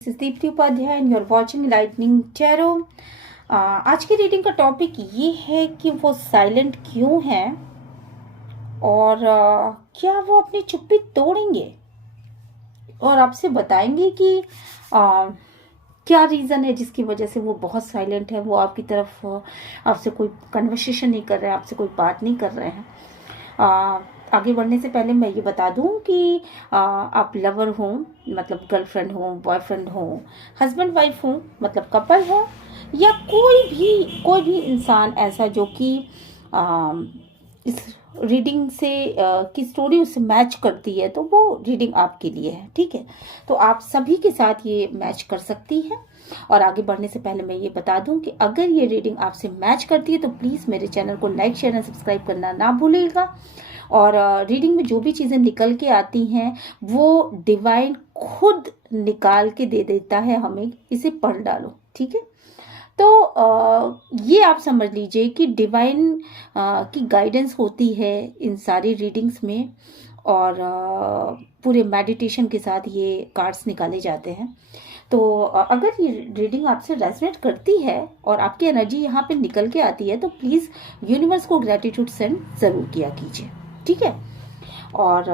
This is Deepti Upadhyay and you are watching lightning tarot. आज की reading का टॉपिक ये है कि वो साइलेंट क्यों है और क्या वो अपनी चुप्पी तोड़ेंगे और आपसे बताएंगे कि क्या रीज़न है जिसकी वजह से वो बहुत साइलेंट है। वो आपकी तरफ आपसे कोई कन्वर्सेशन नहीं कर रहे हैं, आपसे कोई बात नहीं कर रहे हैं। आगे बढ़ने से पहले मैं ये बता दूं कि आप लवर हो मतलब गर्लफ्रेंड हो, बॉयफ्रेंड हो, हस्बैंड वाइफ हो मतलब कपल हो, या कोई भी इंसान ऐसा जो कि इस रीडिंग से की स्टोरी उससे मैच करती है, तो वो रीडिंग आपके लिए है। ठीक है, तो आप सभी के साथ ये मैच कर सकती है। और आगे बढ़ने से पहले मैं ये बता दूं कि अगर ये रीडिंग आपसे मैच करती है तो प्लीज़ मेरे चैनल को लाइक, शेयर एंड सब्सक्राइब करना ना भूलिएगा। और रीडिंग में जो भी चीज़ें निकल के आती हैं वो डिवाइन खुद निकाल के दे देता है हमें, इसे पढ़ डालो। ठीक है, तो ये आप समझ लीजिए कि डिवाइन की गाइडेंस होती है इन सारी रीडिंग्स में। और पूरे मेडिटेशन के साथ ये कार्ड्स निकाले जाते हैं। तो अगर ये रीडिंग आपसे रेजोनेट करती है और आपकी एनर्जी यहाँ पे निकल के आती है तो प्लीज़ यूनिवर्स को ग्रेटिट्यूड सेंड ज़रूर किया कीजिए। ठीक है, और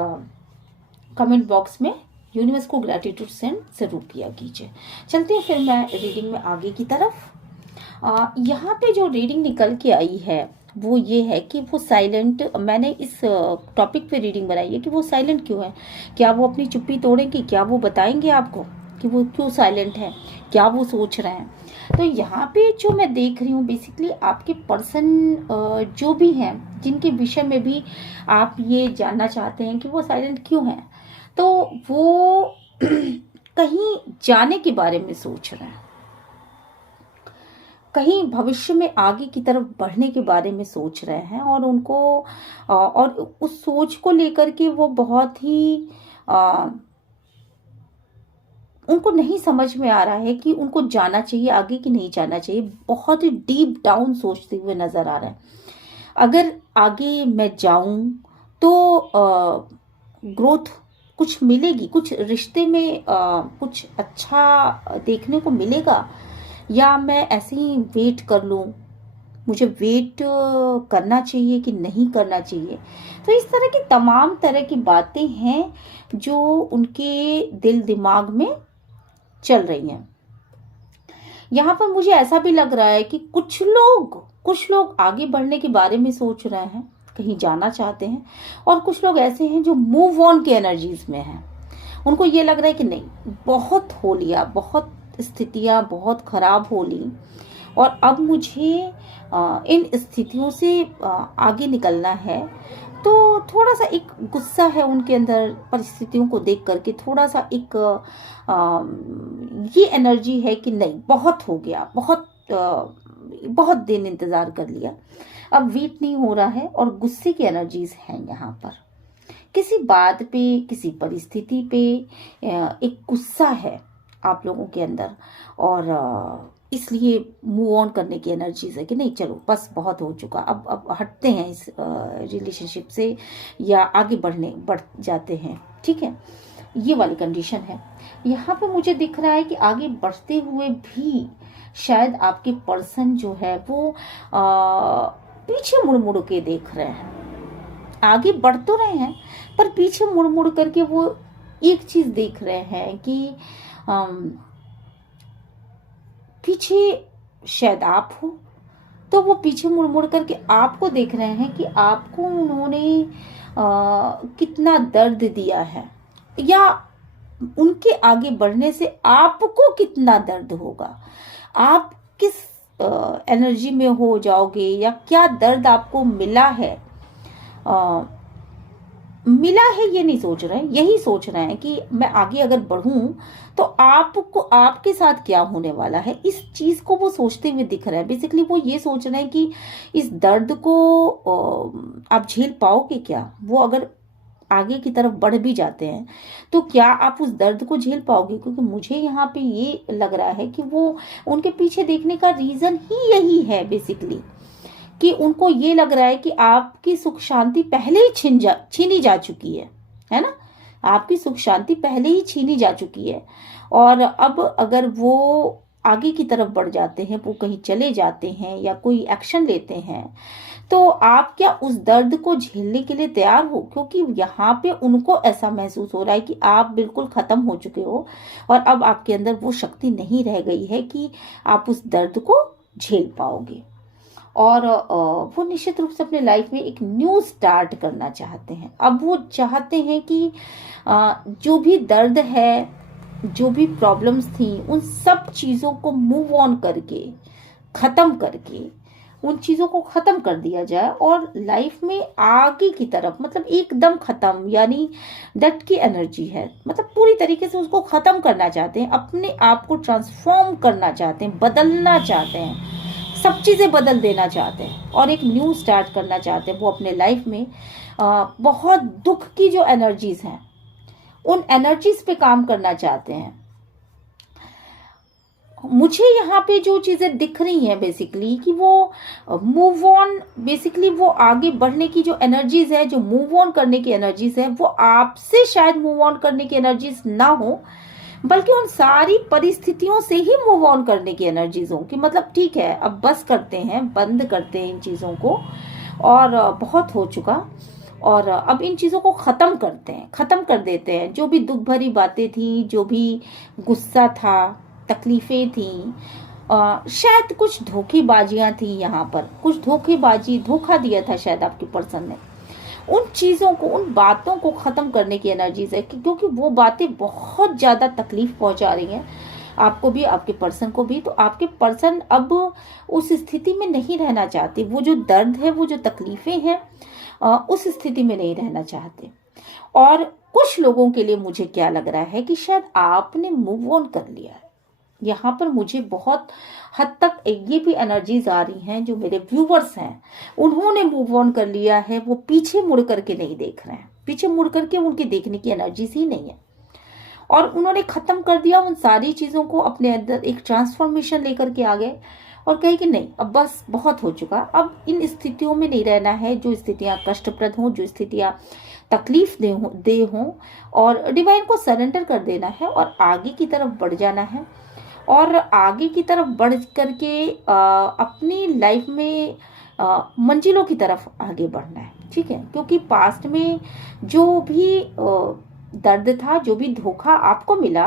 कमेंट बॉक्स में यूनिवर्स को ग्रेटिट्यूड सेंड ज़रूर किया कीजिए। चलते हैं फिर मैं रीडिंग में आगे की तरफ। यहाँ पे जो रीडिंग निकल के आई है वो ये है कि वो साइलेंट, मैंने इस टॉपिक पे रीडिंग बनाई है कि वो साइलेंट क्यों है। क्या वो अपनी चुप्पी तोड़ेंगे? क्या वो बताएंगे आपको कि वो क्यों साइलेंट है, क्या वो सोच रहे हैं? तो यहाँ पे जो मैं देख रही हूँ बेसिकली आपके पर्सन जो भी हैं, जिनके विषय में भी आप ये जानना चाहते हैं कि वो साइलेंट क्यों हैं, तो वो कहीं जाने के बारे में सोच रहे हैं, कहीं भविष्य में आगे की तरफ बढ़ने के बारे में सोच रहे हैं। और उनको और उस सोच को लेकर के वो बहुत ही उनको नहीं समझ में आ रहा है कि उनको जाना चाहिए आगे कि नहीं जाना चाहिए। बहुत ही डीप डाउन सोचते हुए नजर आ रहा है। अगर आगे मैं जाऊं तो ग्रोथ कुछ मिलेगी, कुछ रिश्ते में कुछ अच्छा देखने को मिलेगा, या मैं ऐसे ही वेट कर लूं, मुझे वेट करना चाहिए कि नहीं करना चाहिए। तो इस तरह की तमाम तरह की बातें हैं जो उनके दिल दिमाग में चल रही हैं। यहाँ पर मुझे ऐसा भी लग रहा है कि कुछ लोग आगे बढ़ने के बारे में सोच रहे हैं, कहीं जाना चाहते हैं, और कुछ लोग ऐसे हैं जो मूव ऑन के एनर्जीज में हैं। उनको ये लग रहा है कि नहीं, बहुत हो लिया, बहुत स्थितियां बहुत खराब हो ली और अब मुझे इन स्थितियों से आगे निकलना है। तो थोड़ा सा एक गुस्सा है उनके अंदर परिस्थितियों को देख करके, थोड़ा सा एक ये एनर्जी है कि नहीं, बहुत हो गया, बहुत दिन इंतज़ार कर लिया, अब वेट नहीं हो रहा है। और गुस्से की एनर्जीज हैं यहाँ पर, किसी बात पे, किसी परिस्थिति पे एक गुस्सा है आप लोगों के अंदर। और इसलिए मूव ऑन करने की एनर्जीज है कि नहीं, चलो बस बहुत हो चुका, अब हटते हैं इस रिलेशनशिप से या आगे बढ़ जाते हैं। ठीक है, ये वाली कंडीशन है। यहाँ पे मुझे दिख रहा है कि आगे बढ़ते हुए भी शायद आपके पर्सन जो है वो पीछे मुड़ मुड़ के देख रहे हैं। आगे बढ़ तो रहे हैं पर पीछे मुड़ मुड़ करके वो एक चीज देख रहे हैं कि पीछे शायद आप हो, तो वो पीछे मुड़ मुड़ करके आपको देख रहे हैं कि आपको उन्होंने कितना दर्द दिया है, या उनके आगे बढ़ने से आपको कितना दर्द होगा, आप किस एनर्जी में हो जाओगे, या क्या दर्द आपको मिला है ये नहीं सोच रहे हैं। यही सोच रहे हैं कि मैं आगे अगर बढ़ूं तो आपको, आपके साथ क्या होने वाला है, इस चीज को वो सोचते हुए दिख रहा है। बेसिकली वो ये सोच रहे हैं कि इस दर्द को आप झेल पाओगे क्या, वो अगर आगे की तरफ बढ़ भी जाते हैं तो क्या आप उस दर्द को झेल पाओगे। क्योंकि मुझे यहाँ पे ये लग रहा है कि वो, उनके पीछे देखने का रीजन ही यही है बेसिकली, कि उनको ये लग रहा है कि आपकी सुख शांति पहले ही छीनी जा चुकी है ना, आपकी सुख शांति पहले ही छीनी जा चुकी है। और अब अगर वो आगे की तरफ बढ़ जाते हैं, वो कहीं चले जाते हैं या कोई एक्शन लेते हैं, तो आप क्या उस दर्द को झेलने के लिए तैयार हो? क्योंकि यहाँ पे उनको ऐसा महसूस हो रहा है कि आप बिल्कुल खत्म हो चुके हो और अब आपके अंदर वो शक्ति नहीं रह गई है कि आप उस दर्द को झेल पाओगे। और वो निश्चित रूप से अपने लाइफ में एक न्यू स्टार्ट करना चाहते हैं। अब वो चाहते हैं कि जो भी दर्द है, जो भी प्रॉब्लम्स थी, उन सब चीज़ों को मूव ऑन करके, ख़त्म करके, उन चीज़ों को ख़त्म कर दिया जाए और लाइफ में आगे की तरफ, मतलब एकदम ख़त्म, यानी दैट की एनर्जी है, मतलब पूरी तरीके से उसको ख़त्म करना चाहते हैं, अपने आप को ट्रांसफॉर्म करना चाहते हैं, बदलना चाहते हैं, सब चीज़ें बदल देना चाहते हैं और एक न्यू स्टार्ट करना चाहते हैं। वो अपने लाइफ में बहुत दुख की जो एनर्जीज हैं, उन एनर्जीज पे काम करना चाहते हैं। मुझे यहाँ पे जो चीज़ें दिख रही हैं बेसिकली कि वो मूव ऑन, बेसिकली वो आगे बढ़ने की जो एनर्जीज है, जो मूव ऑन करने की एनर्जीज है, वो आपसे शायद मूव ऑन करने की एनर्जीज ना हो, बल्कि उन सारी परिस्थितियों से ही मूव ऑन करने की एनर्जीज हो कि मतलब ठीक है, अब बस करते हैं, बंद करते हैं इन चीज़ों को और बहुत हो चुका और अब इन चीज़ों को ख़त्म करते हैं, ख़त्म कर देते हैं। जो भी दुख भरी बातें थी, जो भी गुस्सा था, तकलीफ़ें थी, शायद कुछ धोखेबाजियां थी, यहाँ पर कुछ धोखेबाजी, धोखा दिया था शायद आपके पर्सन ने, उन चीज़ों को, उन बातों को ख़त्म करने की एनर्जीज है क्योंकि वो बातें बहुत ज़्यादा तकलीफ पहुंचा रही हैं आपको भी, आपके पर्सन को भी। तो आपके पर्सन अब उस स्थिति में नहीं रहना चाहते, वो जो दर्द है, वो जो तकलीफ़ें हैं, उस स्थिति में नहीं रहना चाहते। और कुछ लोगों के लिए मुझे क्या लग रहा है कि शायद आपने मूव ऑन कर लिया है। यहाँ पर मुझे बहुत हद तक ये भी एनर्जीज आ रही हैं, जो मेरे व्यूवर्स हैं उन्होंने मूव ऑन कर लिया है, वो पीछे मुड़ करके नहीं देख रहे हैं, पीछे मुड़ करके उनकी देखने की एनर्जीज ही नहीं है और उन्होंने खत्म कर दिया उन सारी चीज़ों को, अपने अंदर एक ट्रांसफॉर्मेशन लेकर के आ गए और कहे कि नहीं, अब बस बहुत हो चुका, अब इन स्थितियों में नहीं रहना है, जो स्थितियाँ कष्टप्रद हों, जो स्थितियाँ तकलीफ दे हों, और डिवाइन को सरेंडर कर देना है और आगे की तरफ बढ़ जाना है और आगे की तरफ बढ़ करके अपनी लाइफ में मंजिलों की तरफ आगे बढ़ना है। ठीक है, क्योंकि पास्ट में जो भी दर्द था, जो भी धोखा आपको मिला,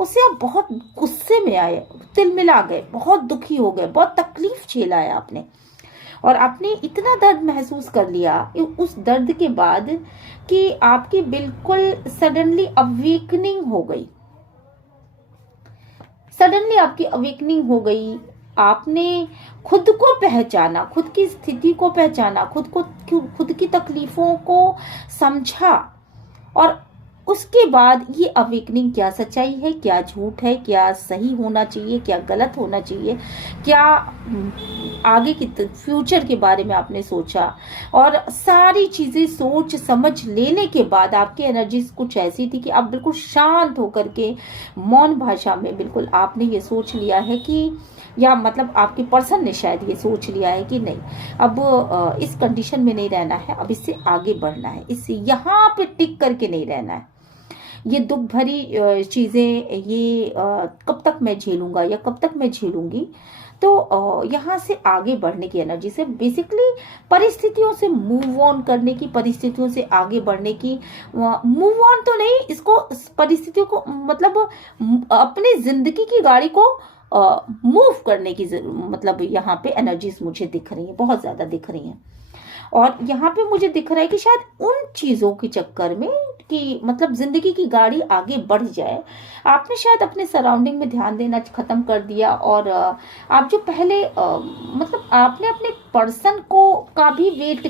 उससे आप बहुत गुस्से में आए, तिलमिला गए, बहुत दुखी हो गए, बहुत तकलीफ झेला है आपने और आपने इतना दर्द महसूस कर लिया उस दर्द के बाद कि आपकी बिल्कुल सडनली अवेकनिंग हो गई, सडनली आपकी अवेकनिंग हो गई। आपने खुद को पहचाना, खुद की स्थिति को पहचाना, खुद की तकलीफों को समझा और उसके बाद ये अवेकनिंग, क्या सच्चाई है, क्या झूठ है, क्या सही होना चाहिए, क्या गलत होना चाहिए, क्या आगे की फ्यूचर के बारे में आपने सोचा और सारी चीज़ें सोच समझ लेने के बाद आपकी एनर्जी कुछ ऐसी थी कि आप बिल्कुल शांत होकर के मौन भाषा में बिल्कुल आपने ये सोच लिया है कि, या मतलब आपके पर्सन ने शायद ये सोच लिया है कि नहीं, अब इस कंडीशन में नहीं रहना है, अब इससे आगे बढ़ना है, इससे यहाँ पे टिक करके नहीं रहना है। ये दुख भरी चीज़ें, ये कब तक मैं झेलूंगा या कब तक मैं झेलूंगी। तो यहाँ से आगे बढ़ने की एनर्जी से, बेसिकली परिस्थितियों से मूव ऑन करने की, परिस्थितियों से आगे बढ़ने की, मूव ऑन तो नहीं, इसको परिस्थितियों को मतलब अपनी जिंदगी की गाड़ी को मूव करने की मतलब यहाँ पे एनर्जीज मुझे दिख रही है, बहुत ज़्यादा दिख रही हैं। और यहाँ पे मुझे दिख रहा है कि शायद उन चीज़ों के चक्कर में कि मतलब ज़िंदगी की गाड़ी आगे बढ़ जाए, आपने शायद अपने सराउंडिंग में ध्यान देना ख़त्म कर दिया और आप जो पहले मतलब आपने अपने पर्सन को का भी वेट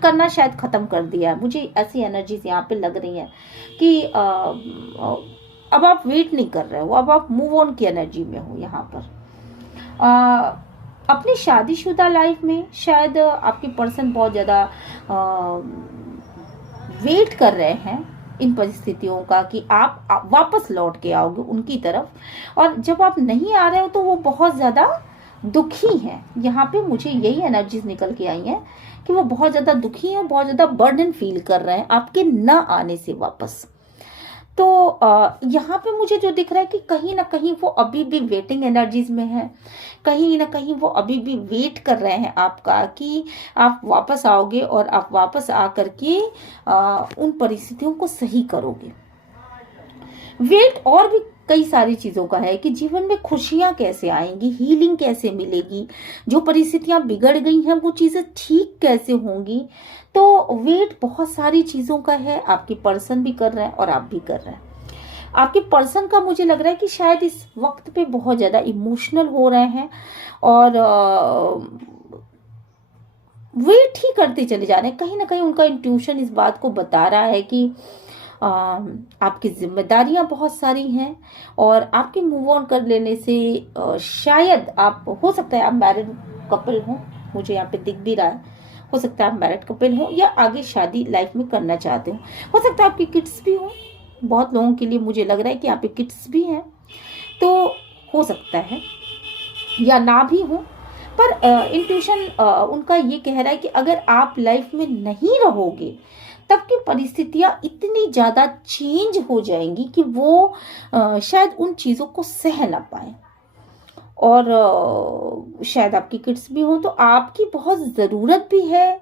करना शायद ख़त्म कर दिया। मुझे ऐसी एनर्जीज यहाँ पे लग रही हैं कि अब आप वेट नहीं कर रहे हो, अब आप मूव ऑन की एनर्जी में हो। यहाँ पर अपनी शादीशुदा लाइफ में शायद आपके पर्सन बहुत ज़्यादा वेट कर रहे हैं इन परिस्थितियों का कि आप वापस लौट के आओगे उनकी तरफ, और जब आप नहीं आ रहे हो तो वो बहुत ज़्यादा दुखी हैं। यहाँ पे मुझे यही एनर्जीज निकल के आई हैं कि वो बहुत ज़्यादा दुखी हैं, बहुत ज़्यादा बर्डन फील कर रहे हैं आपके न आने से वापस। तो यहाँ पे मुझे जो दिख रहा है कि कहीं ना कहीं वो अभी भी वेटिंग एनर्जीज में है, कहीं ना कहीं वो अभी भी वेट कर रहे हैं आपका कि आप वापस आओगे और आप वापस आ करके उन परिस्थितियों को सही करोगे। वेट और भी कई सारी चीजों का है कि जीवन में खुशियां कैसे आएंगी, हीलिंग कैसे मिलेगी, जो परिस्थितियां बिगड़ गई हैं वो चीजें ठीक कैसे होंगी। तो वेट बहुत सारी चीजों का है, आपके पर्सन भी कर रहे हैं और आप भी कर रहे हैं। आपके पर्सन का मुझे लग रहा है कि शायद इस वक्त पे बहुत ज्यादा इमोशनल हो रहे हैं और वेट ही करते चले जा रहे हैं। कहीं ना कहीं उनका इंट्यूशन इस बात को बता रहा है कि आपकी जिम्मेदारियां बहुत सारी हैं और आपके मूव ऑन कर लेने से शायद आप, हो सकता है आप मैरिड कपल हो, मुझे यहाँ पे दिख भी रहा है, हो सकता है आप मैरिड कपल हो या आगे शादी लाइफ में करना चाहते हो सकता है आपके किड्स भी हो। बहुत लोगों के लिए मुझे लग रहा है कि यहाँ पे किड्स भी हैं, तो हो सकता है या ना भी हो, पर इंट्यूशन उनका ये कह रहा है कि अगर आप लाइफ में नहीं रहोगे तब की परिस्थितियां इतनी ज्यादा चेंज हो जाएंगी कि वो शायद उन चीजों को सह ना पाए। और शायद आपकी किड्स भी हो, तो आपकी बहुत जरूरत भी है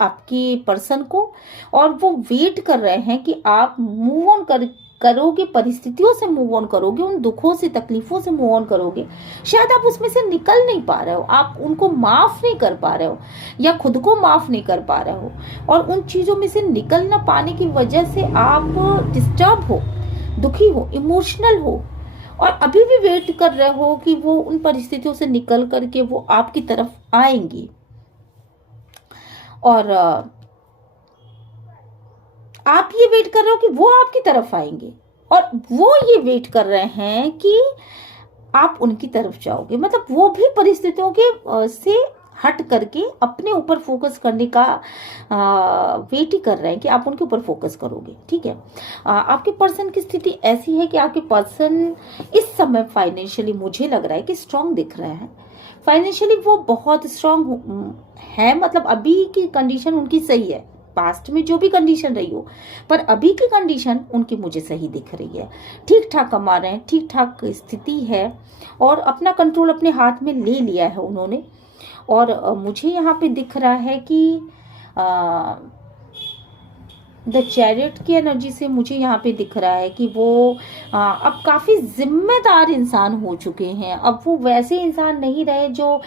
आपके पर्सन को, और वो वेट कर रहे हैं कि आप मूव ऑन करोगे, परिस्थितियों से मूव ऑन करोगे, उन दुखों से तकलीफों से मूव ऑन करोगे। शायद आप उसमें से निकल नहीं पा रहे हो, आप उनको माफ नहीं कर पा रहे हो या खुद को माफ नहीं कर पा रहे हो, और उन चीजों में से निकल ना पाने की वजह से आप डिस्टर्ब हो, दुखी हो, इमोशनल हो, और अभी भी वेट कर रहे हो कि वो उन परिस्थितियों से निकल करके वो आपकी तरफ आएंगी। और आप ये वेट कर रहे हो कि वो आपकी तरफ आएंगे, और वो ये वेट कर रहे हैं कि आप उनकी तरफ जाओगे। मतलब वो भी परिस्थितियों के से हट करके अपने ऊपर फोकस करने का वेट ही कर रहे हैं कि आप उनके ऊपर फोकस करोगे। ठीक है, आपके पर्सन की स्थिति ऐसी है कि आपके पर्सन इस समय फाइनेंशियली मुझे लग रहा है कि स्ट्रांग दिख रहे हैं। फाइनेंशियली वो बहुत स्ट्रांग है, मतलब अभी की कंडीशन उनकी सही है, पास्ट में जो भी कंडीशन रही हो, पर अभी की कंडीशन उनकी मुझे सही दिख रही है। ठीक ठाक कमा रहे हैं, ठीक ठाक स्थिति है, और अपना कंट्रोल अपने हाथ में ले लिया है उन्होंने। और मुझे यहाँ पे दिख रहा है कि द चैरियट की एनर्जी से मुझे यहाँ पे दिख रहा है कि वो अब काफ़ी जिम्मेदार इंसान हो चुके हैं। अब वो वैसे इंसान नहीं रहे जो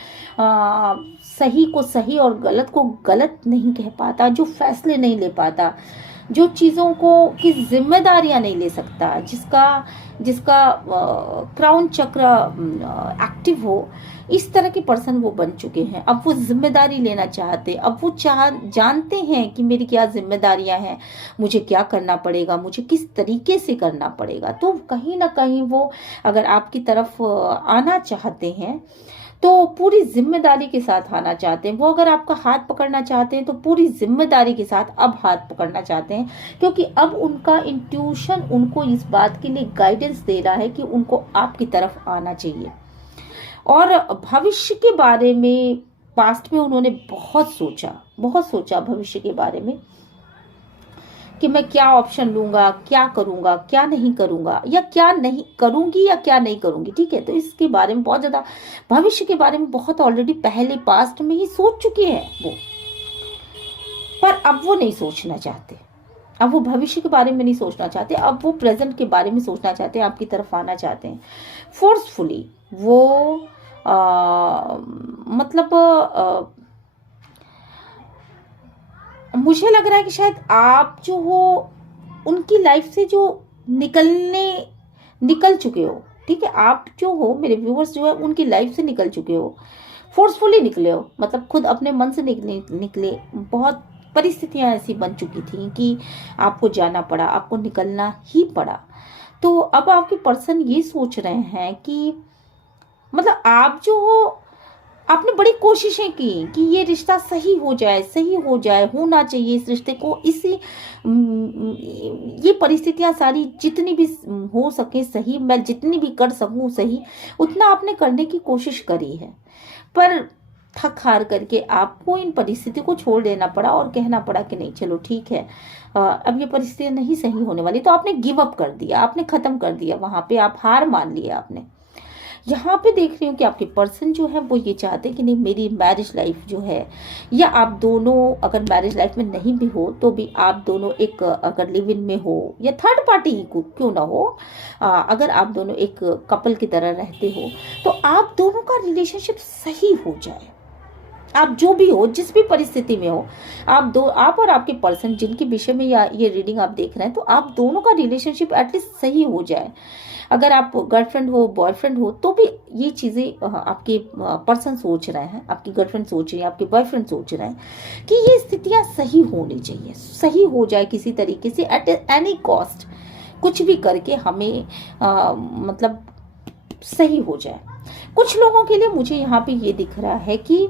सही को सही और गलत को गलत नहीं कह पाता, जो फैसले नहीं ले पाता, जो चीज़ों को की जिम्मेदारियां नहीं ले सकता, जिसका क्राउन चक्र एक्टिव हो, इस तरह के पर्सन वो बन चुके हैं। अब वो जिम्मेदारी लेना चाहते, अब वो जानते हैं कि मेरी क्या जिम्मेदारियां हैं, मुझे क्या करना पड़ेगा, मुझे किस तरीके से करना पड़ेगा। तो कहीं ना कहीं वो अगर आपकी तरफ आना चाहते हैं तो पूरी जिम्मेदारी के साथ आना चाहते हैं। वो अगर आपका हाथ पकड़ना चाहते हैं तो पूरी जिम्मेदारी के साथ अब हाथ पकड़ना चाहते हैं, क्योंकि अब उनका इंट्यूशन उनको इस बात के लिए गाइडेंस दे रहा है कि उनको आपकी तरफ आना चाहिए। और भविष्य के बारे में पास्ट में उन्होंने बहुत सोचा भविष्य के बारे में कि मैं क्या ऑप्शन लूंगा, क्या करूंगा, क्या नहीं करूंगा, या क्या नहीं करूंगी या क्या नहीं करूंगी। ठीक है, तो इसके बारे में बहुत ज्यादा, भविष्य के बारे में बहुत ऑलरेडी पहले पास्ट में ही सोच चुके हैं वो, पर अब वो नहीं सोचना चाहते, अब वो भविष्य के बारे में नहीं सोचना चाहते, अब वो प्रेजेंट के बारे में सोचना चाहते हैं, आपकी तरफ आना चाहते हैं फोर्सफुली। वो मुझे लग रहा है कि शायद आप जो हो उनकी लाइफ से जो निकल चुके हो। ठीक है, आप जो हो, मेरे व्यूअर्स जो है उनकी लाइफ से निकल चुके हो, फोर्सफुली निकले हो, मतलब खुद अपने मन से निकले। बहुत परिस्थितियां ऐसी बन चुकी थी कि आपको जाना पड़ा, आपको निकलना ही पड़ा। तो अब आपके पर्सन ये सोच रहे हैं कि मतलब आप जो हो, आपने बड़ी कोशिशें की कि ये रिश्ता सही हो जाए, होना चाहिए इस रिश्ते को, ये परिस्थितियां सारी जितनी भी हो सके सही, मैं जितनी भी कर सकूं सही, उतना आपने करने की कोशिश करी है। पर थक हार करके आपको इन परिस्थिति को छोड़ देना पड़ा और कहना पड़ा कि नहीं चलो ठीक है, अब ये परिस्थिति नहीं सही होने वाली, तो आपने गिव अप कर दिया, आपने खत्म कर दिया, वहां पे आप हार मान लिया आपने। यहाँ पे देख रही हूँ कि आपके पर्सन जो है वो ये चाहते हैं कि नहीं मेरी मैरिज लाइफ जो है, या आप दोनों अगर मैरिज लाइफ में नहीं भी हो तो भी आप दोनों एक अगर लिव इन में हो या थर्ड पार्टी क्यों ना हो, अगर आप दोनों एक कपल की तरह रहते हो तो आप दोनों का रिलेशनशिप सही हो जाए। आप जो भी हो, जिस भी परिस्थिति में हो, आप और आपके पर्सन जिनके विषय में या ये रीडिंग आप देख रहे हैं, तो आप दोनों का रिलेशनशिप एटलीस्ट सही हो जाए। अगर आप गर्लफ्रेंड हो बॉयफ्रेंड हो तो भी ये चीज़ें आपके पर्सन सोच रहे हैं, आपकी गर्लफ्रेंड सोच रही है, आपके बॉयफ्रेंड सोच रहे हैं कि ये स्थितियाँ सही होनी चाहिए, सही हो जाए किसी तरीके से, एट एनी कॉस्ट, कुछ भी करके हमें मतलब सही हो जाए। कुछ लोगों के लिए मुझे यहाँ पे ये दिख रहा है कि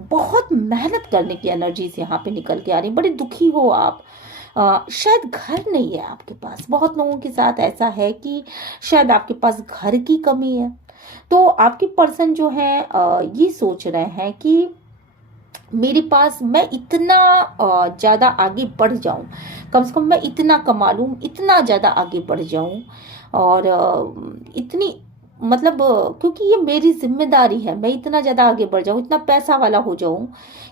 बहुत मेहनत करने की एनर्जीज यहाँ पे निकल के आ रही, बड़े दुखी हो आप, शायद घर नहीं है आपके पास। बहुत लोगों के साथ ऐसा है कि शायद आपके पास घर की कमी है, तो आपके पर्सन जो है ये सोच रहे हैं कि मेरे पास मैं इतना ज़्यादा आगे बढ़ जाऊं, कम से कम मैं इतना कमा लूं, इतना ज़्यादा आगे बढ़ जाऊं, और इतनी मतलब क्योंकि ये मेरी जिम्मेदारी है, मैं इतना ज़्यादा आगे बढ़ जाऊं, इतना पैसा वाला हो जाऊं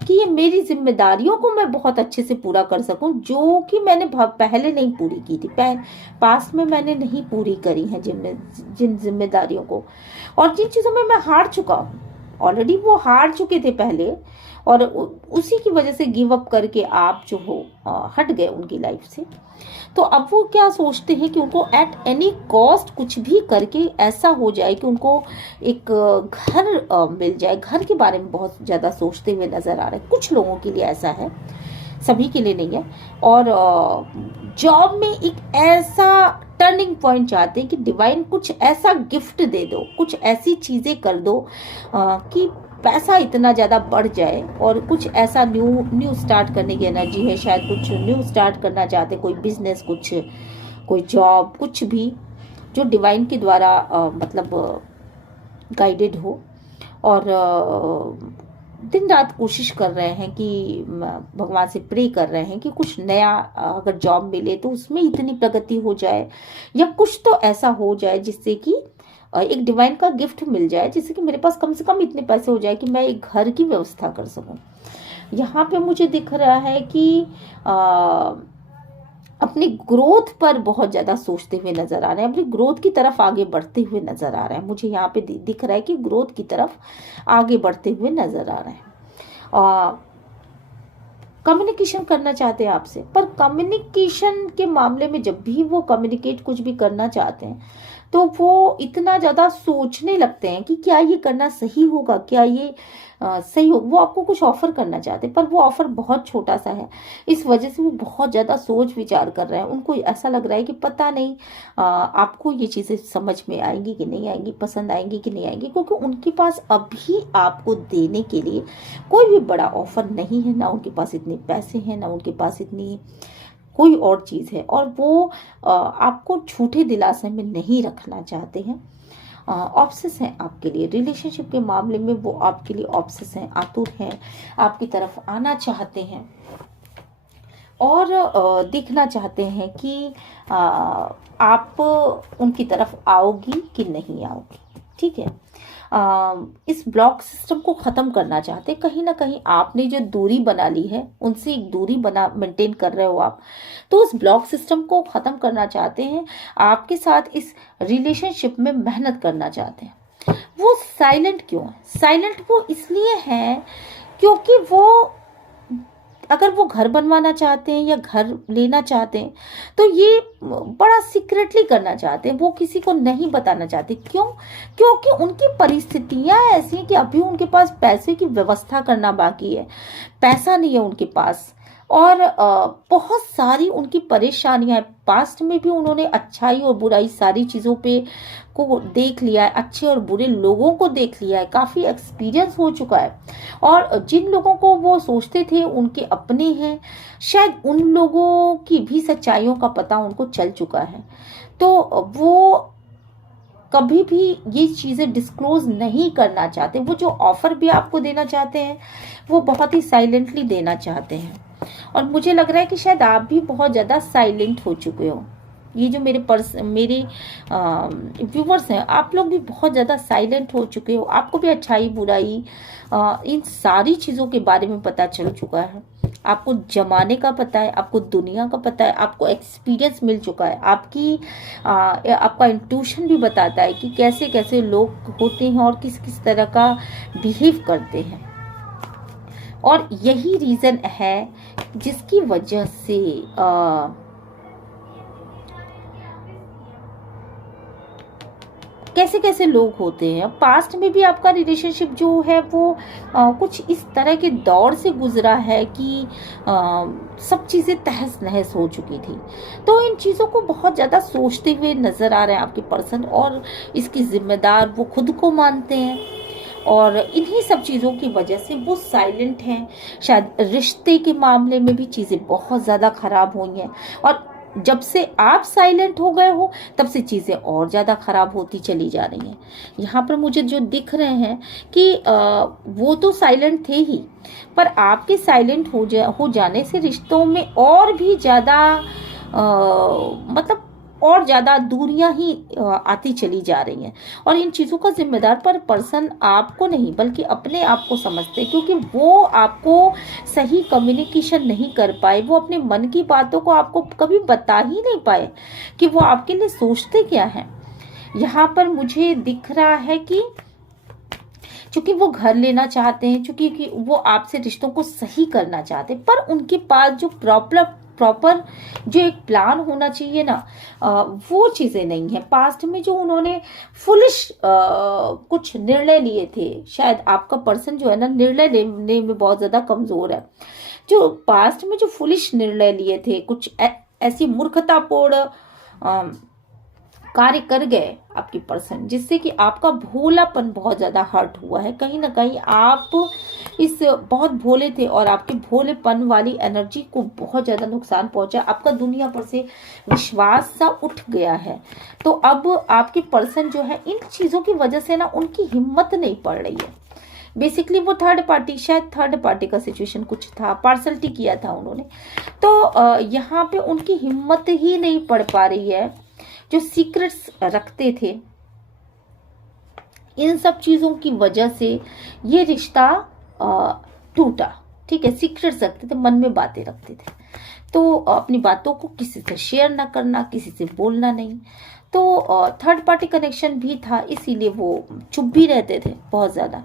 कि ये मेरी जिम्मेदारियों को मैं बहुत अच्छे से पूरा कर सकूं, जो कि मैंने पहले नहीं पूरी की थी, पास में मैंने नहीं पूरी करी हैं जिन जिम्मेदारियों को, और जिन चीज़ों में मैं हार चुका हूँ ऑलरेडी, वो हार चुके थे पहले, और उसी की वजह से गिव अप करके आप जो हो हट गए उनकी लाइफ से। तो अब वो क्या सोचते हैं कि उनको एट एनी कॉस्ट कुछ भी करके ऐसा हो जाए कि उनको एक घर मिल जाए। घर के बारे में बहुत ज़्यादा सोचते हुए नज़र आ रहे हैं, कुछ लोगों के लिए ऐसा है, सभी के लिए नहीं है। और जॉब में एक ऐसा टर्निंग पॉइंट चाहते हैं कि डिवाइन कुछ ऐसा गिफ्ट दे दो, कुछ ऐसी चीज़ें कर दो कि पैसा इतना ज़्यादा बढ़ जाए, और कुछ ऐसा न्यू स्टार्ट करने की एनर्जी है, शायद कुछ न्यू स्टार्ट करना चाहते, कोई बिजनेस, कुछ कोई जॉब, कुछ भी जो डिवाइन के द्वारा मतलब गाइडेड हो, और दिन रात कोशिश कर रहे हैं कि भगवान से प्रे कर रहे हैं कि कुछ नया अगर जॉब मिले तो उसमें इतनी प्रगति हो जाए, या कुछ तो ऐसा हो जाए जिससे कि एक डिवाइन का गिफ्ट मिल जाए, जिससे कि मेरे पास कम से कम इतने पैसे हो जाए कि मैं एक घर की व्यवस्था कर सकूं। यहाँ पे मुझे दिख रहा है कि अपनी ग्रोथ पर बहुत ज़्यादा सोचते हुए नज़र आ रहे हैं, अपनी ग्रोथ की तरफ आगे बढ़ते हुए नज़र आ रहे हैं। मुझे यहाँ पे दिख रहा है कि ग्रोथ की तरफ आगे बढ़ते हुए नज़र आ रहे हैं। कम्युनिकेशन करना चाहते हैं आपसे, पर कम्युनिकेशन के मामले में जब भी वो कम्युनिकेट कुछ भी करना चाहते हैं तो वो इतना ज़्यादा सोचने लगते हैं कि क्या ये करना सही होगा, क्या ये सही हो। वो आपको कुछ ऑफर करना चाहते हैं, पर वो ऑफर बहुत छोटा सा है, इस वजह से वो बहुत ज़्यादा सोच विचार कर रहे हैं। उनको ऐसा लग रहा है कि पता नहीं आपको ये चीज़ें समझ में आएंगी कि नहीं आएंगी, पसंद आएंगी कि नहीं आएंगी, क्योंकि उनके पास अभी आपको देने के लिए कोई भी बड़ा ऑफर नहीं है, ना उनके पास इतने पैसे हैं, ना उनके पास इतनी कोई और चीज़ है, और वो आपको झूठे दिलासे में नहीं रखना चाहते हैं। ऑब्सेस हैं आपके लिए, रिलेशनशिप के मामले में वो आपके लिए ऑब्सेस हैं, आतुर हैं, आपकी तरफ आना चाहते हैं, और देखना चाहते हैं कि आप उनकी तरफ आओगी कि नहीं आओगी। ठीक है, इस ब्लॉक सिस्टम को ख़त्म करना चाहते, कहीं ना कहीं आपने जो दूरी बना ली है उनसे एक दूरी मेंटेन कर रहे हो आप, तो उस ब्लॉक सिस्टम को ख़त्म करना चाहते हैं, आपके साथ इस रिलेशनशिप में मेहनत करना चाहते हैं। वो साइलेंट क्यों है? साइलेंट वो इसलिए है क्योंकि वो अगर वो घर बनवाना चाहते हैं या घर लेना चाहते हैं तो ये बड़ा सीक्रेटली करना चाहते हैं, वो किसी को नहीं बताना चाहते। क्यों? क्योंकि उनकी परिस्थितियां ऐसी हैं कि अभी उनके पास पैसे की व्यवस्था करना बाकी है, पैसा नहीं है उनके पास, और बहुत सारी उनकी परेशानियां हैं। पास्ट में भी उन्होंने अच्छाई और बुराई सारी चीज़ों पे को देख लिया है, अच्छे और बुरे लोगों को देख लिया है, काफ़ी एक्सपीरियंस हो चुका है, और जिन लोगों को वो सोचते थे उनके अपने हैं, शायद उन लोगों की भी सच्चाइयों का पता उनको चल चुका है। तो वो कभी भी ये चीज़ें डिस्क्लोज नहीं करना चाहते। वो जो ऑफर भी आपको देना चाहते हैं वो बहुत ही साइलेंटली देना चाहते हैं। और मुझे लग रहा है कि शायद आप भी बहुत ज़्यादा साइलेंट हो चुके हो। ये जो मेरे व्यूवर्स हैं, आप लोग भी बहुत ज़्यादा साइलेंट हो चुके हो। आपको भी अच्छाई बुराई इन सारी चीज़ों के बारे में पता चल चुका है। आपको जमाने का पता है, आपको दुनिया का पता है, आपको एक्सपीरियंस मिल चुका है। आपका इंट्यूशन भी बताता है कि कैसे कैसे लोग होते हैं और किस किस तरह का बिहेव करते हैं। और यही रीज़न है जिसकी वजह से कैसे कैसे लोग होते हैं। पास्ट में भी आपका रिलेशनशिप जो है वो कुछ इस तरह के दौर से गुजरा है कि सब चीज़ें तहस नहस हो चुकी थी। तो इन चीज़ों को बहुत ज़्यादा सोचते हुए नज़र आ रहे हैं आपके पर्सन, और इसकी जिम्मेदार वो खुद को मानते हैं। और इन्हीं सब चीज़ों की वजह से वो साइलेंट हैं। शायद रिश्ते के मामले में भी चीज़ें बहुत ज़्यादा ख़राब हुई हैं, और जब से आप साइलेंट हो गए हो तब से चीज़ें और ज़्यादा ख़राब होती चली जा रही हैं। यहाँ पर मुझे जो दिख रहे हैं कि वो तो साइलेंट थे ही, पर आपके साइलेंट हो जाने से रिश्तों में और भी ज़्यादा मतलब और ज़्यादा दूरियां ही आती चली जा रही हैं। और इन चीज़ों का जिम्मेदार पर पर्सन आपको नहीं बल्कि अपने आप को समझते हैं, क्योंकि वो आपको सही कम्युनिकेशन नहीं कर पाए। वो अपने मन की बातों को आपको कभी बता ही नहीं पाए कि वो आपके लिए सोचते क्या हैं। यहाँ पर मुझे दिख रहा है कि चूंकि वो घर लेना चाहते हैं, चूंकि वो आपसे रिश्तों को सही करना चाहते हैं, पर उनके पास जो प्रॉपर जो एक प्लान होना चाहिए ना, वो चीज़ें नहीं है। पास्ट में जो उन्होंने फुलिश कुछ निर्णय लिए थे, शायद आपका पर्सन जो है ना निर्णय लेने में बहुत ज़्यादा कमज़ोर है। जो पास्ट में जो फुलिश निर्णय लिए थे, कुछ ऐसी मूर्खतापूर्ण कार्य कर गए आपकी पर्सन, जिससे कि आपका भोलापन बहुत ज़्यादा हर्ट हुआ है। कहीं ना कहीं आप इस बहुत भोले थे और आपके भोलेपन वाली एनर्जी को बहुत ज़्यादा नुकसान पहुंचा। आपका दुनिया पर से विश्वास सा उठ गया है। तो अब आपके पर्सन जो है इन चीज़ों की वजह से ना उनकी हिम्मत नहीं पड़ रही है। बेसिकली वो शायद थर्ड पार्टी का सिचुएशन कुछ था, पार्सलिटी किया था उन्होंने। तो यहाँ पे उनकी हिम्मत ही नहीं पड़ पा रही है। जो सीक्रेट्स रखते थे, इन सब चीज़ों की वजह से ये रिश्ता टूटा। ठीक है, सीक्रेट्स रखते थे, मन में बातें रखते थे, तो अपनी बातों को किसी से शेयर ना करना, किसी से बोलना नहीं। तो थर्ड पार्टी कनेक्शन भी था, इसीलिए वो चुप भी रहते थे बहुत ज़्यादा।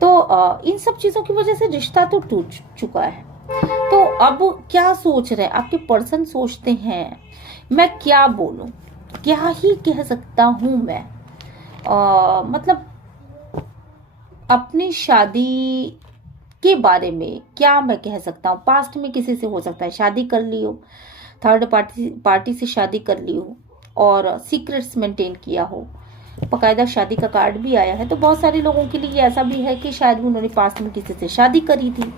तो इन सब चीज़ों की वजह से रिश्ता तो टूट चुका है। तो अब क्या सोच रहे हैं आपके पर्सन? सोचते हैं मैं क्या बोलूं, क्या ही कह सकता हूं मैं। मतलब अपनी शादी के बारे में क्या मैं कह सकता हूँ। पास्ट में किसी से हो सकता है शादी कर ली हो, थर्ड पार्टी से शादी कर ली हो और सीक्रेट्स मेंटेन किया हो, बकायदा शादी का कार्ड भी आया है। तो बहुत सारे लोगों के लिए ऐसा भी है कि शायद उन्होंने पास्ट में किसी से शादी करी थी,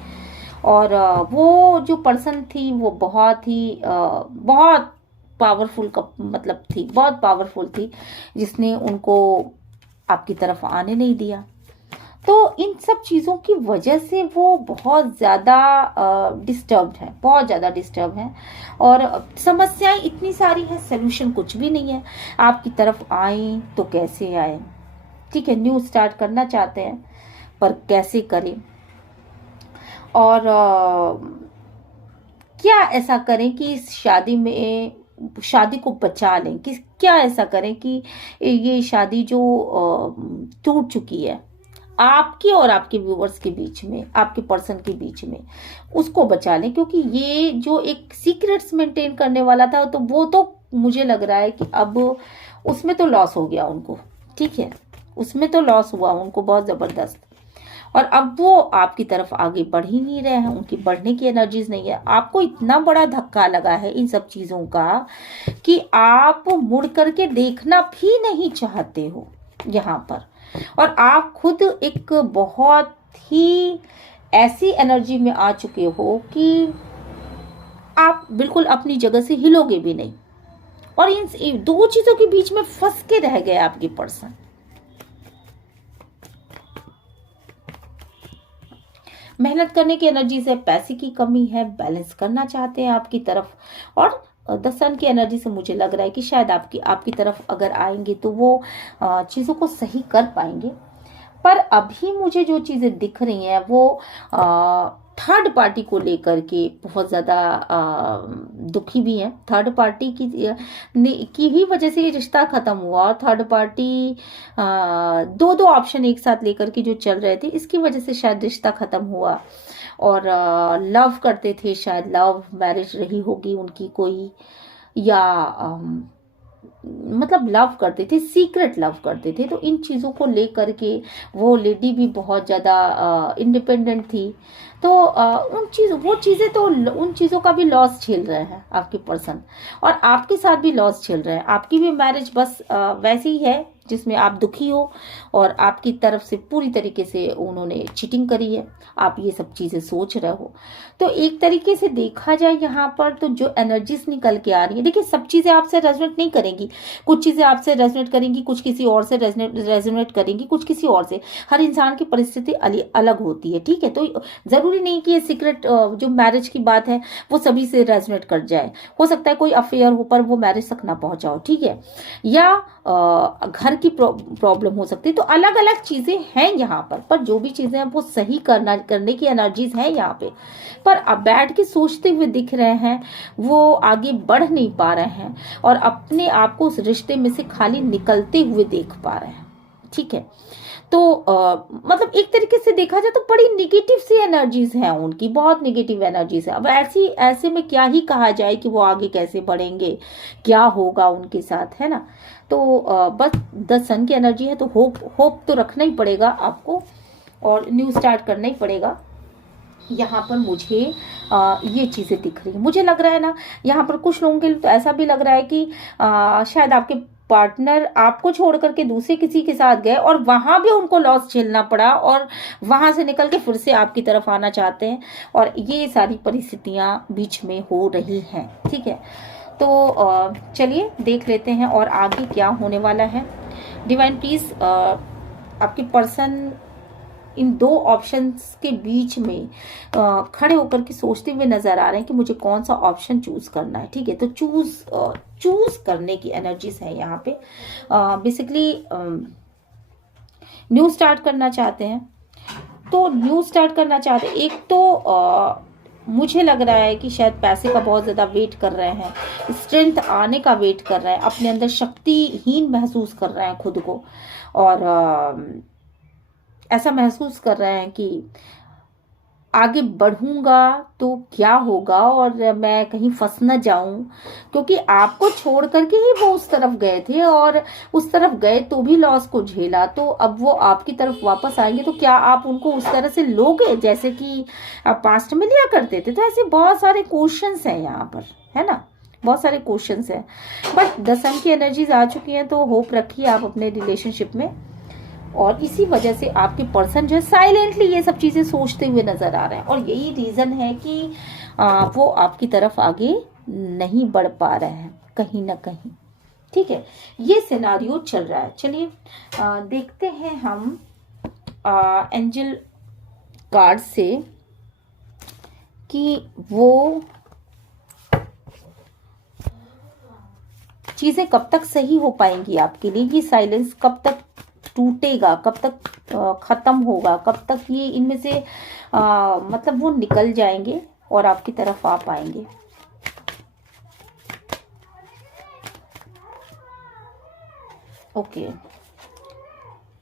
और वो जो पर्सन थी वो बहुत पावरफुल मतलब थी, बहुत पावरफुल थी, जिसने उनको आपकी तरफ आने नहीं दिया। तो इन सब चीज़ों की वजह से वो बहुत ज़्यादा डिस्टर्ब्ड है, बहुत ज़्यादा डिस्टर्ब है। और समस्याएं इतनी सारी हैं, सोल्यूशन कुछ भी नहीं है। आपकी तरफ आए तो कैसे आए? ठीक है, न्यू स्टार्ट करना चाहते हैं, पर कैसे करें? और क्या ऐसा करें कि इस शादी को बचा लें? क्या ऐसा करें कि ये शादी जो टूट चुकी है आपके और आपके व्यूवर्स के बीच में, आपके पर्सन के बीच में, उसको बचा लें? क्योंकि ये जो एक सीक्रेट्स मेंटेन करने वाला था, तो वो तो मुझे लग रहा है कि अब उसमें तो लॉस हो गया उनको। ठीक है, उसमें तो लॉस हुआ उनको बहुत ज़बरदस्त। और अब वो आपकी तरफ आगे बढ़ ही नहीं रहे हैं, उनकी बढ़ने की एनर्जीज नहीं है। आपको इतना बड़ा धक्का लगा है इन सब चीज़ों का कि आप मुड़ करके देखना भी नहीं चाहते हो यहाँ पर। और आप खुद एक बहुत ही ऐसी एनर्जी में आ चुके हो कि आप बिल्कुल अपनी जगह से हिलोगे भी नहीं। और इन दो चीजों के बीच में फंस के रह गए आपकी पर्सन। मेहनत करने की एनर्जी से, पैसे की कमी है, बैलेंस करना चाहते हैं आपकी तरफ। और द सन की एनर्जी से मुझे लग रहा है कि शायद आपकी तरफ अगर आएंगे तो वो चीज़ों को सही कर पाएंगे। पर अभी मुझे जो चीज़ें दिख रही हैं वो थर्ड पार्टी को लेकर के बहुत ज़्यादा दुखी भी हैं। थर्ड पार्टी की ही वजह से ये रिश्ता ख़त्म हुआ। और थर्ड पार्टी दो ऑप्शन एक साथ लेकर के जो चल रहे थे, इसकी वजह से शायद रिश्ता ख़त्म हुआ। और लव करते थे, शायद लव मैरिज रही होगी उनकी कोई, या मतलब लव करते थे, सीक्रेट लव करते थे। तो इन चीज़ों को लेकर के वो लेडी भी बहुत ज़्यादा इंडिपेंडेंट थी। तो उन चीज़ों का भी लॉस झेल रहे हैं आपके पर्सन, और आपके साथ भी लॉस झेल रहे हैं। आपकी भी मैरिज बस वैसी ही है जिसमें आप दुखी हो, और आपकी तरफ से पूरी तरीके से उन्होंने चीटिंग करी है, आप ये सब चीज़ें सोच रहे हो। तो एक तरीके से देखा जाए यहाँ पर तो जो एनर्जीज निकल के आ रही है, देखिए सब चीज़ें आपसे रेजोनेट नहीं करेंगी। कुछ चीज़ें आपसे रेजोनेट करेंगी, कुछ किसी और से रेजोनेट करेंगी, कुछ किसी और से। हर इंसान की परिस्थिति अलग होती है, ठीक है। तो ज़रूरी नहीं कि ये सीक्रेट जो मैरिज की बात है वो सभी से रेजोनेट कर जाए। हो सकता है कोई अफेयर हो पर वो मैरिज तक ना पहुँचाओ, ठीक है, या घर की प्रॉब्लम हो सकती है। तो अलग अलग चीजें हैं यहाँ पर जो भी चीजें हैं वो सही करने की एनर्जीज हैं यहाँ पे। पर अब बैठ के सोचते हुए दिख रहे हैं, वो आगे बढ़ नहीं पा रहे हैं, और अपने आप को उस रिश्ते में से खाली निकलते हुए देख पा रहे हैं, ठीक है। तो मतलब एक तरीके से देखा जाए तो बड़ी निगेटिव सी एनर्जीज हैं उनकी, बहुत निगेटिव एनर्जीज है। अब ऐसे में क्या ही कहा जाए कि वो आगे कैसे बढ़ेंगे, क्या होगा उनके साथ, है ना। तो बस द सन की एनर्जी है, तो होप तो रखना ही पड़ेगा आपको, और न्यू स्टार्ट करना ही पड़ेगा। यहाँ पर मुझे ये चीज़ें दिख रही है। मुझे लग रहा है ना, यहाँ पर कुछ लोगों के लिए तो ऐसा भी लग रहा है कि शायद आपके पार्टनर आपको छोड़ करके दूसरे किसी के साथ गए, और वहां भी उनको लॉस झेलना पड़ा, और वहां से निकल के फिर से आपकी तरफ आना चाहते हैं। और ये सारी परिस्थितियां बीच में हो रही हैं, ठीक है। तो चलिए देख लेते हैं और आगे क्या होने वाला है। डिवाइन प्लीज, आपके पर्सन इन दो ऑप्शंस के बीच में खड़े होकर के सोचते हुए नजर आ रहे हैं कि मुझे कौन सा ऑप्शन चूज करना है, ठीक है। तो चूज करने की एनर्जीज है यहाँ पे। बेसिकली न्यू स्टार्ट करना चाहते हैं, तो न्यू स्टार्ट करना चाहते हैं। एक तो मुझे लग रहा है कि शायद पैसे का बहुत ज़्यादा वेट कर रहे हैं, स्ट्रेंथ आने का वेट कर रहे हैं, अपने अंदर शक्तिहीन महसूस कर रहे हैं खुद को, और ऐसा महसूस कर रहे हैं कि आगे बढ़ूंगा तो क्या होगा, और मैं कहीं फंस न जाऊं, क्योंकि आपको छोड़ करके ही वो उस तरफ गए थे, और उस तरफ गए तो भी लॉस को झेला। तो अब वो आपकी तरफ वापस आएंगे तो क्या आप उनको उस तरह से लोगे जैसे कि आप पास्ट में लिया करते थे। तो ऐसे बहुत सारे क्वेश्चंस हैं यहाँ पर, है ना, बहुत सारे क्वेश्चंस हैं। बट द सन की एनर्जीज आ चुकी हैं, तो होप रखिए आप अपने रिलेशनशिप में। और इसी वजह से आपके पर्सन जो है साइलेंटली ये सब चीजें सोचते हुए नजर आ रहे हैं, और यही रीजन है कि वो आपकी तरफ आगे नहीं बढ़ पा रहे हैं कहीं ना कहीं, ठीक है। ये सिनारियो चल रहा है। चलिए देखते हैं हम एंजल कार्ड से कि वो चीजें कब तक सही हो पाएंगी आपके लिए, ये साइलेंस कब तक टूटेगा, कब तक खत्म होगा, कब तक ये इनमें से मतलब वो निकल जाएंगे और आपकी तरफ आ पाएंगे। ओके,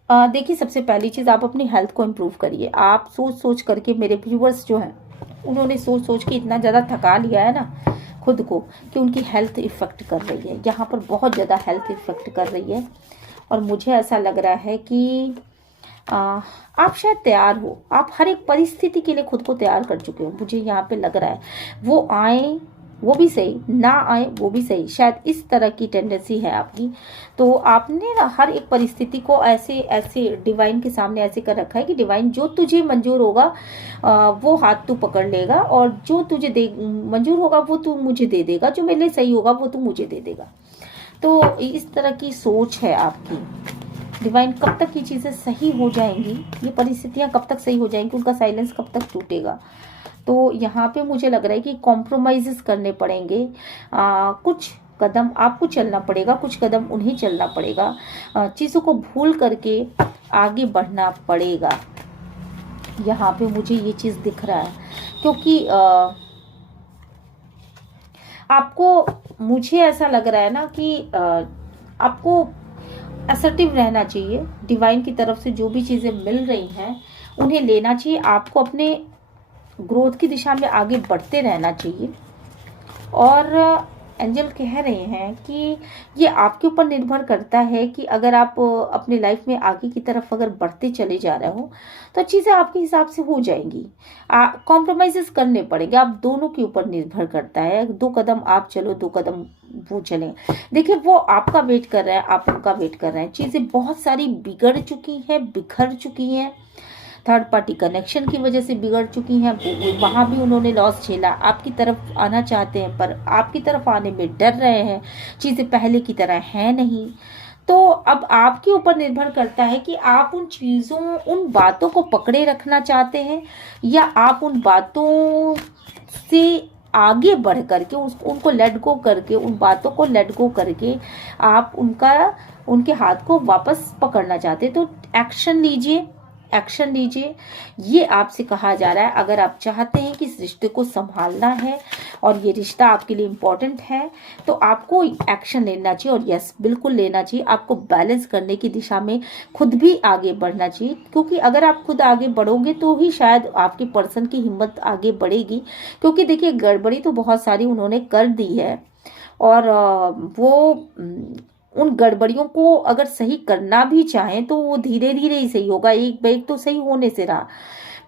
देखिए सबसे पहली चीज, आप अपनी हेल्थ को इम्प्रूव करिए। आप सोच करके, मेरे व्यूवर्स जो हैं उन्होंने सोच के इतना ज्यादा थका लिया है ना खुद को कि उनकी हेल्थ इफेक्ट कर रही है, यहाँ पर बहुत ज्यादा हेल्थ इफेक्ट कर रही है। और मुझे ऐसा लग रहा है कि आप शायद तैयार हो, आप हर एक परिस्थिति के लिए खुद को तैयार कर चुके हो, मुझे यहाँ पे लग रहा है। वो आए वो भी सही, ना आए वो भी सही, शायद इस तरह की टेंडेंसी है आपकी। तो आपने ना हर एक परिस्थिति को ऐसे डिवाइन के सामने ऐसे कर रखा है कि डिवाइन जो तुझे मंजूर होगा वो हाथ तू पकड़ लेगा, और जो तुझे मंजूर होगा वो तू मुझे दे देगा, जो मेरे लिए सही होगा वो तू मुझे दे देगा। तो इस तरह की सोच है आपकी। डिवाइन कब तक ये चीज़ें सही हो जाएंगी, ये परिस्थितियाँ कब तक सही हो जाएंगी, उनका साइलेंस कब तक टूटेगा। तो यहाँ पे मुझे लग रहा है कि कॉम्प्रोमाइज़ करने पड़ेंगे, कुछ कदम आपको चलना पड़ेगा, कुछ कदम उन्हें चलना पड़ेगा, चीज़ों को भूल करके आगे बढ़ना पड़ेगा। यहाँ पे मुझे ये चीज़ दिख रहा है, क्योंकि आपको, मुझे ऐसा लग रहा है ना कि आपको असर्टिव रहना चाहिए। डिवाइन की तरफ से जो भी चीज़ें मिल रही हैं उन्हें लेना चाहिए, आपको अपने ग्रोथ की दिशा में आगे बढ़ते रहना चाहिए। और एंजल कह रहे हैं कि ये आपके ऊपर निर्भर करता है कि अगर आप अपनी लाइफ में आगे की तरफ अगर बढ़ते चले जा रहे हो तो चीज़ें आपके हिसाब से हो जाएंगी। कॉम्प्रोमाइज़ करने पड़ेंगे, आप दोनों के ऊपर निर्भर करता है। 2 कदम आप चलो, 2 कदम वो चलें। देखिए, वो आपका वेट कर रहे हैं, आप उनका वेट कर रहे हैं। चीज़ें बहुत सारी बिगड़ चुकी हैं, बिखर चुकी हैं, थर्ड पार्टी कनेक्शन की वजह से बिगड़ चुकी हैं। वहाँ भी उन्होंने लॉस झेला। आपकी तरफ आना चाहते हैं पर आपकी तरफ आने में डर रहे हैं, चीज़ें पहले की तरह हैं नहीं। तो अब आपके ऊपर निर्भर करता है कि आप उन चीज़ों, उन बातों को पकड़े रखना चाहते हैं या आप उन बातों से आगे बढ़ करके उनको लेट गो करके, उन बातों को लेट गो करके आप उनके हाथ को वापस पकड़ना चाहते हैं। तो एक्शन लीजिए, एक्शन लीजिए, ये आपसे कहा जा रहा है। अगर आप चाहते हैं कि इस रिश्ते को संभालना है और ये रिश्ता आपके लिए इम्पोर्टेंट है तो आपको एक्शन लेना चाहिए। और यस, बिल्कुल लेना चाहिए। आपको बैलेंस करने की दिशा में खुद भी आगे बढ़ना चाहिए, क्योंकि अगर आप खुद आगे बढ़ोगे तो ही शायद आपके पर्सन की हिम्मत आगे बढ़ेगी। क्योंकि देखिए, गड़बड़ी तो बहुत सारी उन्होंने कर दी है और वो उन गड़बड़ियों को अगर सही करना भी चाहें तो वो धीरे धीरे ही सही होगा, एक बैग तो सही होने से रहा।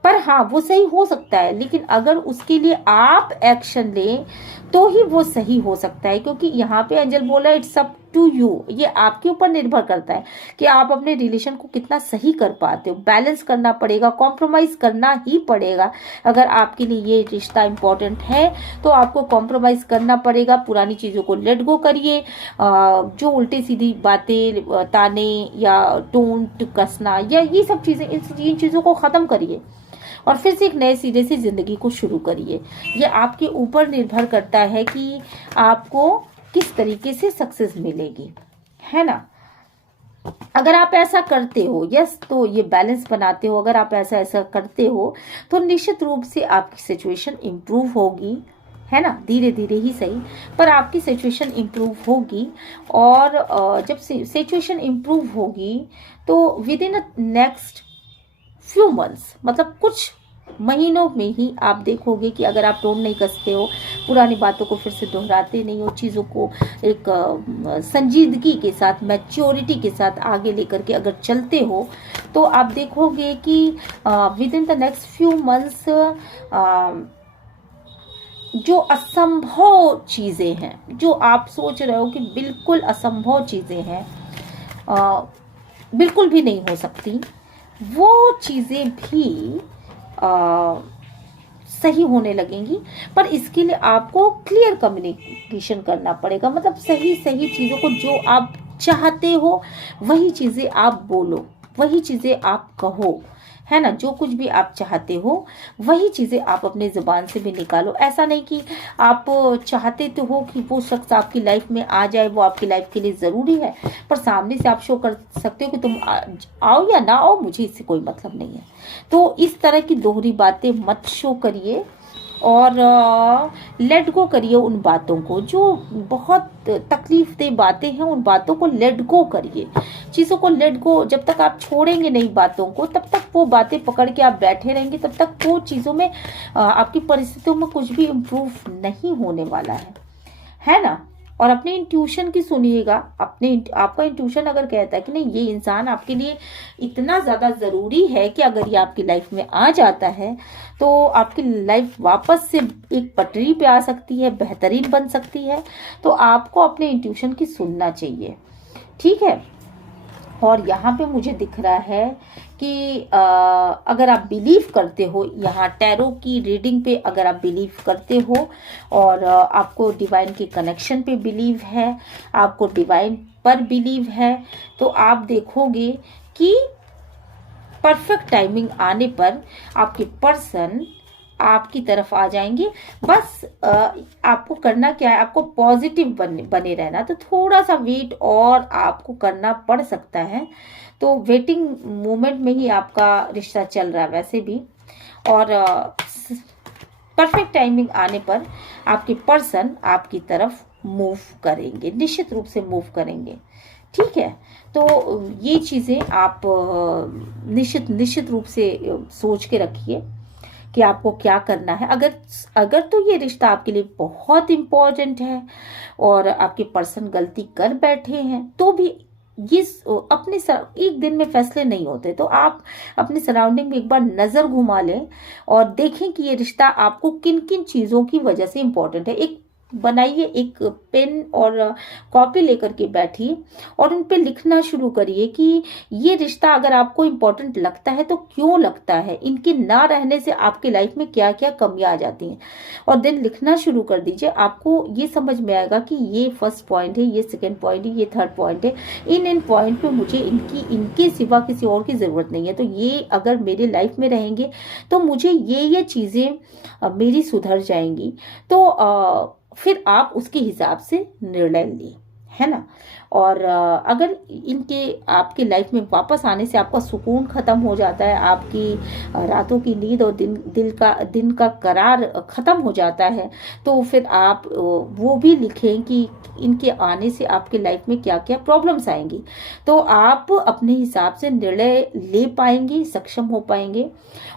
पर हाँ, वो सही हो सकता है, लेकिन अगर उसके लिए आप एक्शन लें तो ही वो सही हो सकता है। क्योंकि यहाँ पे एंजल बोला इट्स अप टू यू, ये आपके ऊपर निर्भर करता है कि आप अपने रिलेशन को कितना सही कर पाते हो। बैलेंस करना पड़ेगा, कॉम्प्रोमाइज करना ही पड़ेगा। अगर आपके लिए ये रिश्ता इंपॉर्टेंट है तो आपको कॉम्प्रोमाइज करना पड़ेगा। पुरानी चीज़ों को लेट गो करिए, जो उल्टे सीधी बातें, ताने या टोंट कसना या ये सब चीज़ें, इन चीज़ों को ख़त्म करिए और फिर से एक नए सिरे से ज़िंदगी को शुरू करिए। ये आपके ऊपर निर्भर करता है कि आपको किस तरीके से सक्सेस मिलेगी, है ना। अगर आप ऐसा करते हो, यस, तो ये बैलेंस बनाते हो, अगर आप ऐसा करते हो तो निश्चित रूप से आपकी सिचुएशन इम्प्रूव होगी, है ना। धीरे धीरे ही सही, पर आपकी सिचुएशन इम्प्रूव होगी। और जब सिचुएशन इम्प्रूव होगी तो with in next few months, मतलब कुछ महीनों में ही आप देखोगे कि अगर आप टोन नहीं कसते हो, पुरानी बातों को फिर से दोहराते नहीं हो, चीज़ों को एक संजीदगी के साथ, मैच्योरिटी के साथ आगे लेकर के अगर चलते हो तो आप देखोगे कि with in the next few months जो असंभव चीज़ें हैं, जो आप सोच रहे हो कि बिल्कुल असंभव चीज़ें हैं, बिल्कुल भी नहीं हो सकती, वो चीज़ें भी सही होने लगेंगी। पर इसके लिए आपको क्लियर कम्युनिकेशन करना पड़ेगा। मतलब सही सही चीज़ों को, जो आप चाहते हो वही चीज़ें आप बोलो, वही चीज़ें आप कहो, है ना। जो कुछ भी आप चाहते हो वही चीज़ें आप अपने ज़ुबान से भी निकालो। ऐसा नहीं कि आप चाहते तो हो कि वो शख्स आपकी लाइफ में आ जाए, वो आपकी लाइफ के लिए ज़रूरी है, पर सामने से आप शो कर सकते हो कि तुम आओ या ना आओ, मुझे इससे कोई मतलब नहीं है। तो इस तरह की दोहरी बातें मत शो करिए और लेट गो करिए उन बातों को, जो बहुत तकलीफ दे बातें हैं, उन बातों को लेट गो करिए। चीज़ों को लेट गो, जब तक आप छोड़ेंगे नहीं बातों को, तब तक वो बातें पकड़ के आप बैठे रहेंगे, तब तक वो चीज़ों में आपकी परिस्थितियों में कुछ भी इम्प्रूव नहीं होने वाला है ना। और अपने इंट्यूशन की सुनिएगा। आपका इंट्यूशन अगर कहता है कि नहीं, ये इंसान आपके लिए इतना ज़्यादा ज़रूरी है कि अगर ये आपकी लाइफ में आ जाता है तो आपकी लाइफ वापस से एक पटरी पे आ सकती है, बेहतरीन बन सकती है। तो आपको अपने इंट्यूशन की सुनना चाहिए, ठीक है। और यहाँ पे मुझे दिख रहा है कि अगर आप बिलीव करते हो, यहाँ टैरो की रीडिंग पे अगर आप बिलीव करते हो और आपको डिवाइन के कनेक्शन पे बिलीव है, आपको डिवाइन पर बिलीव है, तो आप देखोगे कि परफेक्ट टाइमिंग आने पर आपके पर्सन आपकी तरफ आ जाएंगे। बस आपको करना क्या है, आपको पॉजिटिव बने रहना। तो थोड़ा सा वेट और आपको करना पड़ सकता है, तो वेटिंग मोमेंट में ही आपका रिश्ता चल रहा है वैसे भी। और परफेक्ट टाइमिंग आने पर आपके पर्सन आपकी तरफ मूव करेंगे, निश्चित रूप से मूव करेंगे। ठीक है, तो ये चीज़ें आप निश्चित रूप से सोच के रखिए कि आपको क्या करना है। अगर तो ये रिश्ता आपके लिए बहुत इम्पोर्टेंट है और आपके पर्सन गलती कर बैठे हैं, तो भी ये अपने एक दिन में फैसले नहीं होते। तो आप अपने सराउंडिंग में एक बार नज़र घुमा लें और देखें कि ये रिश्ता आपको किन किन चीज़ों की वजह से इम्पोर्टेंट है। एक बनाइए, एक पेन और कॉपी लेकर के बैठिए और उन पे लिखना शुरू करिए कि ये रिश्ता अगर आपको इम्पोर्टेंट लगता है तो क्यों लगता है, इनके ना रहने से आपकी लाइफ में क्या क्या कमियां आ जाती हैं। और देन लिखना शुरू कर दीजिए, आपको ये समझ में आएगा कि ये फर्स्ट पॉइंट है, ये सेकेंड पॉइंट है, ये थर्ड पॉइंट है। इन पॉइंट पे मुझे इनके सिवा किसी और की ज़रूरत नहीं है। तो ये अगर मेरे लाइफ में रहेंगे तो मुझे ये चीज़ें मेरी सुधर जाएंगी। तो फिर आप उसके हिसाब से निर्णय लिए, है ना। और अगर इनके आपके लाइफ में वापस आने से आपका सुकून खत्म हो जाता है, आपकी रातों की नींद और दिन का करार खत्म हो जाता है, तो फिर आप वो भी लिखें कि इनके आने से आपके लाइफ में क्या क्या प्रॉब्लम्स आएंगी। तो आप अपने हिसाब से निर्णय ले पाएंगे, सक्षम हो पाएंगे।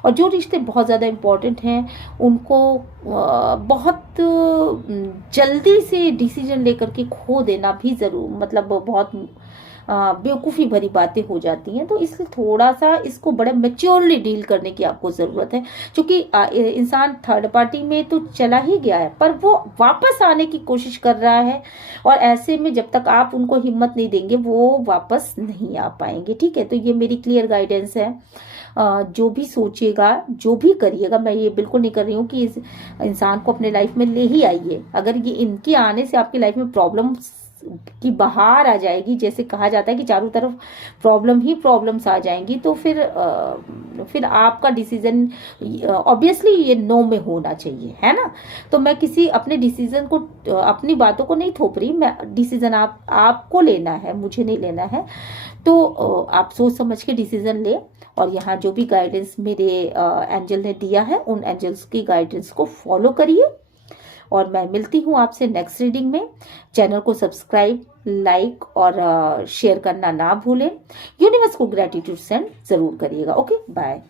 और जो रिश्ते बहुत ज़्यादा इम्पोर्टेंट हैं उनको बहुत जल्दी से डिसीजन लेकर के खो देना भी ज़रूर, मतलब बहुत बेवकूफ़ी भरी बातें हो जाती हैं। तो इसलिए थोड़ा सा इसको बड़े मेच्योरली डील करने की आपको ज़रूरत है, क्योंकि इंसान थर्ड पार्टी में तो चला ही गया है पर वो वापस आने की कोशिश कर रहा है। और ऐसे में जब तक आप उनको हिम्मत नहीं देंगे वो वापस नहीं आ पाएंगे। ठीक है, तो ये मेरी क्लियर गाइडेंस है। जो भी सोचिएगा, जो भी करिएगा, मैं ये बिल्कुल नहीं कर रही हूँ कि इस इंसान को अपने लाइफ में ले ही आइए। अगर ये इनके आने से आपकी लाइफ में प्रॉब्लम की बहार आ जाएगी, जैसे कहा जाता है कि चारों तरफ प्रॉब्लम ही प्रॉब्लम्स आ जाएंगी, तो फिर आपका डिसीजन ऑब्वियसली ये नो में होना चाहिए, है ना। तो मैं किसी अपने डिसीजन को, अपनी बातों को नहीं थोप रही, मैं डिसीजन आपको लेना है, मुझे नहीं लेना है। तो आप सोच समझ के डिसीजन ले। और यहाँ जो भी गाइडेंस मेरे एंजल ने दिया है, उन एंजल्स की गाइडेंस को फॉलो करिए। और मैं मिलती हूँ आपसे नेक्स्ट रीडिंग में। चैनल को सब्सक्राइब, लाइक और शेयर करना ना भूलें। यूनिवर्स को ग्रेटिट्यूड सेंड जरूर करिएगा। Okay, bye.